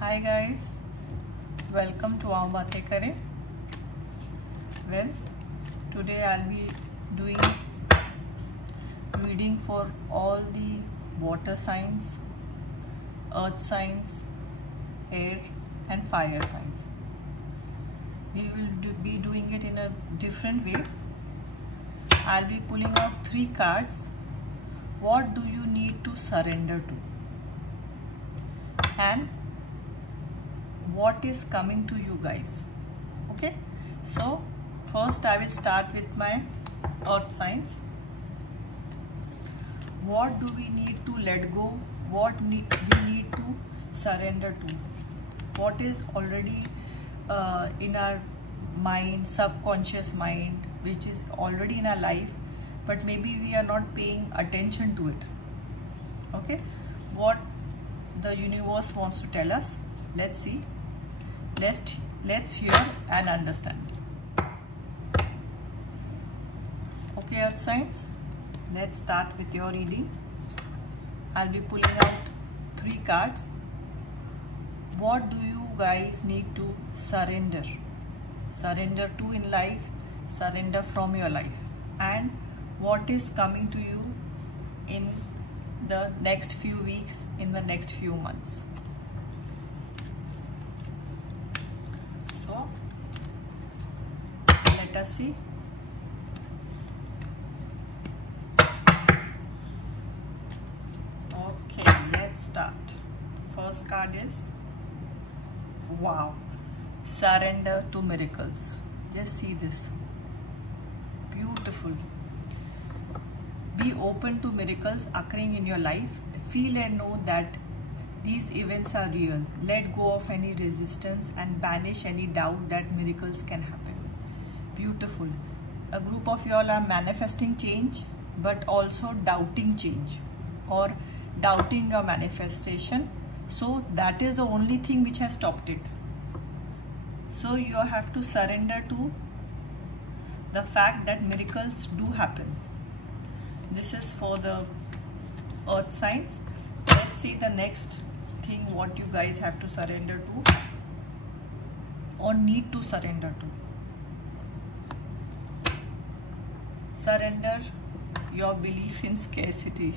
Hi guys, welcome to Aao Baatein Kare. Well, today I'll be doing reading for all the water signs, earth signs, air and fire signs. We will be doing it in a different way. I'll be pulling out 3 cards. What do you need to surrender to? And what is coming to you guys? Okay, so first I will start with my earth signs. What do we need to let go? What we need to surrender to? What is already in our mind, subconscious mind, which is already in our life, but maybe we are not paying attention to it. Okay, what the universe wants to tell us? Let's see. Let's hear and understand. Okay, earth signs, let's start with your reading. I'll be pulling out 3 cards. What do you guys need to surrender? Surrender to in life, surrender from your life, and what is coming to you in the next few weeks, in the next few months. So let us see. Okay, let's start. First card is, wow, surrender to miracles. Just see this. Beautiful. Be open to miracles occurring in your life. Feel and know that these events are real. Let go of any resistance and banish any doubt that miracles can happen. Beautiful. A group of y'all are manifesting change, but also doubting change or doubting your manifestation. So that is the only thing which has stopped it. So you have to surrender to the fact that miracles do happen. This is for the earth signs. Let's see the next thing what you guys have to surrender to or need to surrender to. Surrender your belief in scarcity.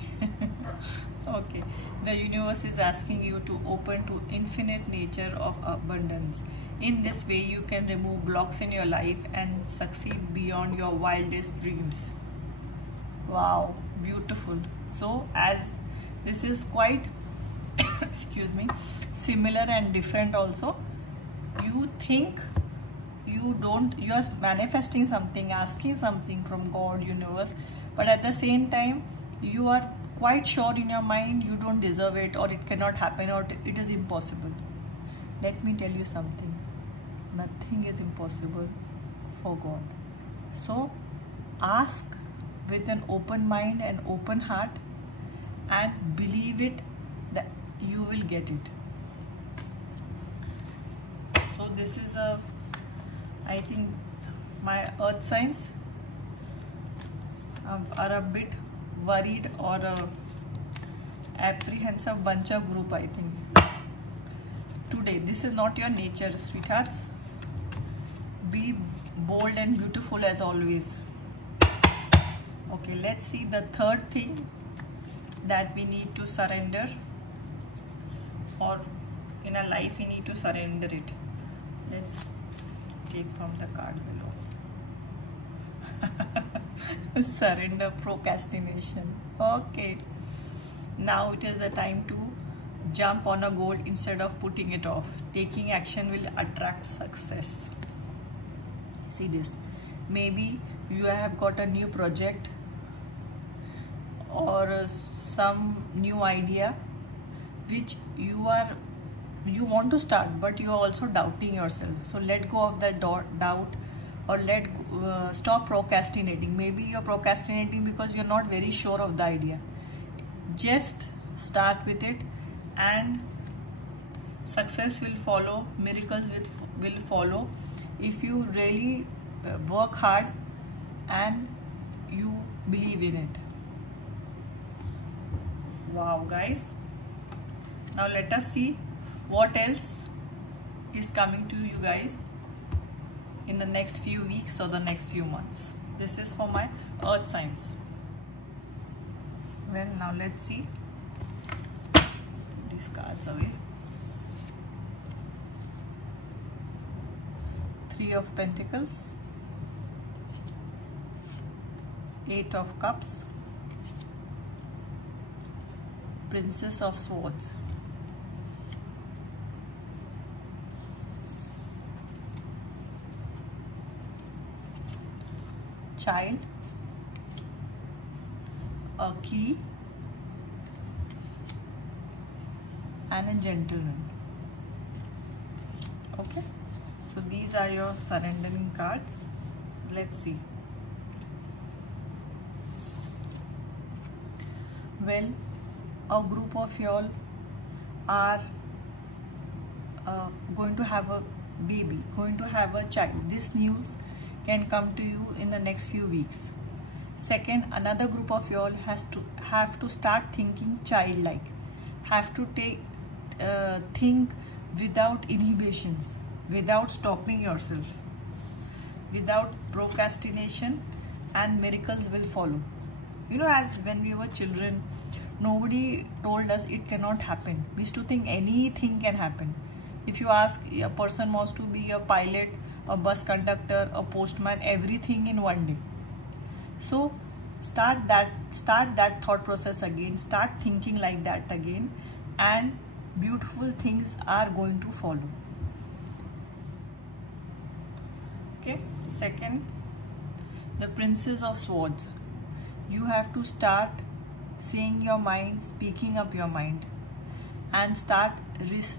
Okay, the universe is asking you to open to infinite nature of abundance. In this way you can remove blocks in your life and succeed beyond your wildest dreams. Wow, beautiful. So as this is quite excuse me, similar and different also. You think you are manifesting something, asking something from God, universe, but at the same time you are quite sure in your mind you don't deserve it, or it cannot happen, or it is impossible. Let me tell you something. Nothing is impossible for God. So ask with an open mind and open heart and believe it that you will get it. So this is I think my earth signs are a bit worried or apprehensive bunch of group, I think. Today, this is not your nature, sweethearts. Be bold and beautiful as always. Okay, let's see the third thing that we need to surrender, or in a life we need to surrender it. Let's take from the card below. Surrender procrastination. Okay, now it is the time to jump on a goal instead of putting it off. Taking action will attract success. See this. Maybe you have got a new project or some new idea which you want to start, but you are also doubting yourself. So let go of that doubt, or stop procrastinating. Maybe you're procrastinating because you're not very sure of the idea. Just start with it and success will follow, miracles will follow if you really work hard and you believe in it. Wow guys, now let us see What else is coming to you guys in the next few weeks or the next few months? This is for my earth signs. Well, now let's see. These cards away. 3 of Pentacles, 8 of Cups, Princess of Swords. Child, a key, and a gentleman. Okay, so these are your surrendering cards. Let's see. Well, a group of y'all are going to have a baby, going to have a child. This news can come to you in the next few weeks. Second, another group of y'all have to start thinking childlike, have to think without inhibitions, without stopping yourself, without procrastination, and miracles will follow. You know, as when we were children, nobody told us it cannot happen. We used to think anything can happen. If you ask a person wants to be a pilot, a bus conductor, a postman, everything in one day. So start that thought process again, start thinking like that again, and beautiful things are going to follow. Okay, second, the Princess of Swords. You have to start saying your mind, speaking up your mind, and start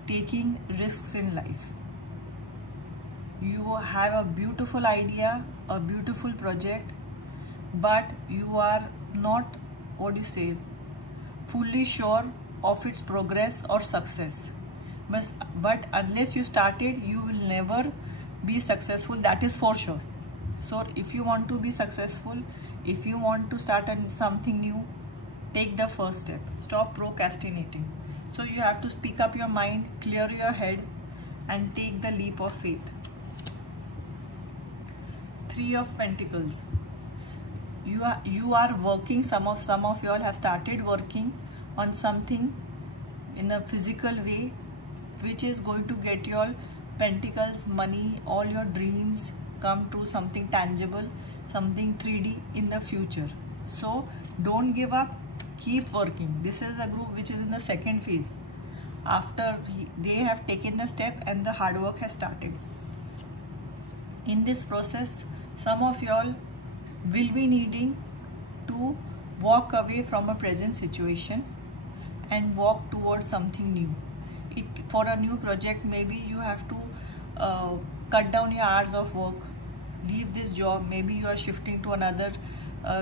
taking risks in life. You have a beautiful idea, a beautiful project, but you are not, fully sure of its progress or success. But unless you started, you will never be successful, that is for sure. So if you want to be successful, if you want to start something new, take the first step. Stop procrastinating. So you have to speak up your mind, clear your head, and take the leap of faith. 3 of Pentacles. You are working, some of y'all have started working on something in a physical way, which is going to get y'all pentacles, money, all your dreams come true, something tangible, something 3D in the future. So don't give up, keep working. This is a group which is in the second phase. After they have taken the step and the hard work has started. In this process, some of y'all will be needing to walk away from a present situation and walk towards something new. For a new project, maybe you have to cut down your hours of work, leave this job, maybe you are shifting to another,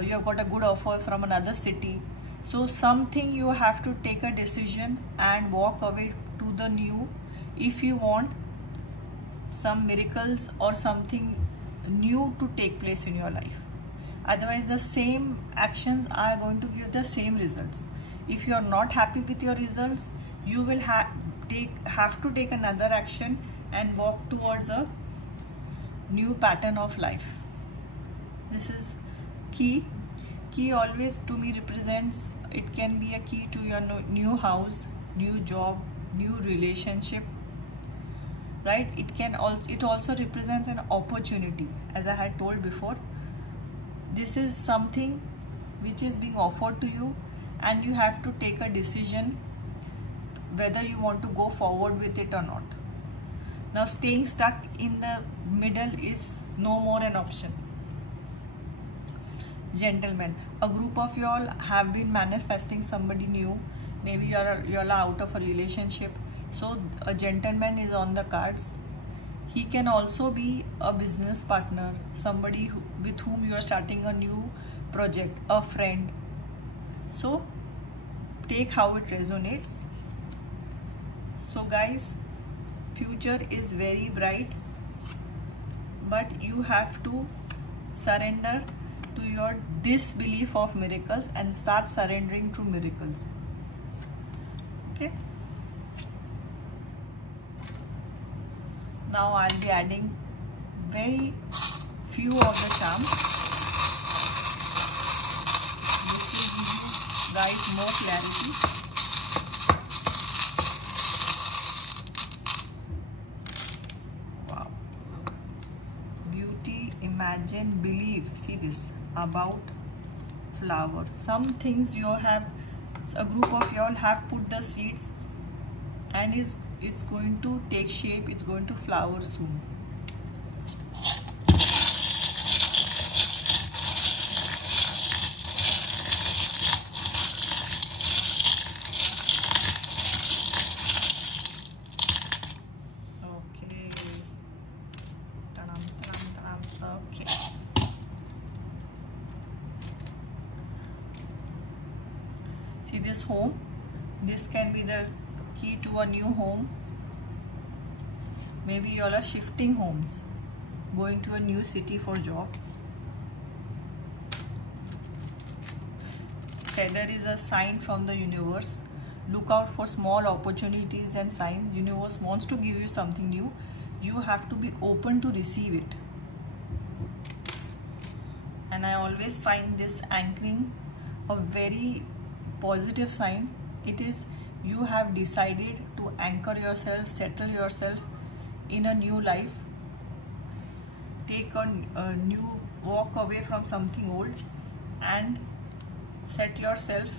you have got a good offer from another city. So something you have to take a decision and walk away to the new if you want some miracles or something new to take place in your life. Otherwise, the same actions are going to give the same results. If you are not happy with your results, you will have to take another action and walk towards a new pattern of life. This is key. Key always to me represents, it can be a key to your new house, new job, new relationship, right? It also represents an opportunity, as I had told before. This is something which is being offered to you, and you have to take a decision whether you want to go forward with it or not. Now, staying stuck in the middle is no more an option. Gentlemen, a group of y'all have been manifesting somebody new. Maybe y'all are out of a relationship. So a gentleman is on the cards. He can also be a business partner, somebody with whom you are starting a new project, a friend. So take how it resonates. So guys, future is very bright, but you have to surrender to your disbelief of miracles and start surrendering to miracles. Okay. now I'll be adding very few of the charms. This will give you guys more clarity. Wow. Beauty, imagine, believe. See this, about, flower. Some things you have, a group of y'all have put the seeds and it's going to take shape, it's going to flower soon. Okay. Okay. See this home? This can be the key to a new home. Maybe you all are shifting homes, going to a new city for job. Feather is a sign from the universe. Look out for small opportunities and signs. Universe wants to give you something new. You have to be open to receive it. And I always find this anchoring a very positive sign. It is you have decided to anchor yourself, settle yourself in a new life. Take a new walk away from something old and set yourself.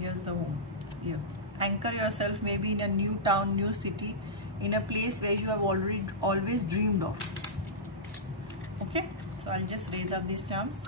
Here's the home. Here, anchor yourself maybe in a new town, new city, in a place where you have always dreamed of. Okay, so I'll just raise up these charms.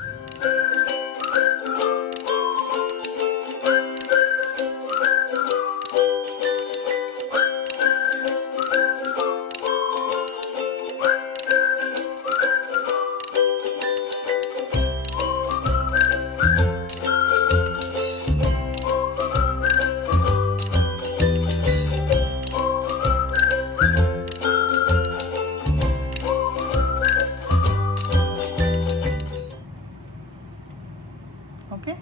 Okay,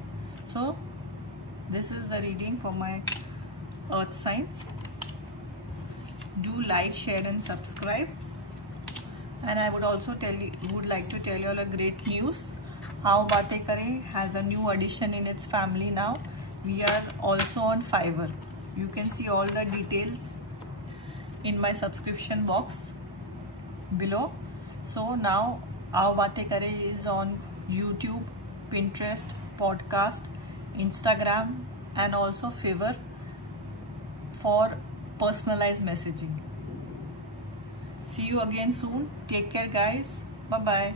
so this is the reading for my earth signs. Do like, share and subscribe. And I would also like to tell you all a great news. Aao Baatein Kare has a new addition in its family now. We are also on Fiverr. You can see all the details in my subscription box below. So now Aao Baatein Kare is on YouTube, Pinterest, podcast, Instagram and also Fiverr for personalized messaging. See you again soon. Take care guys. Bye bye.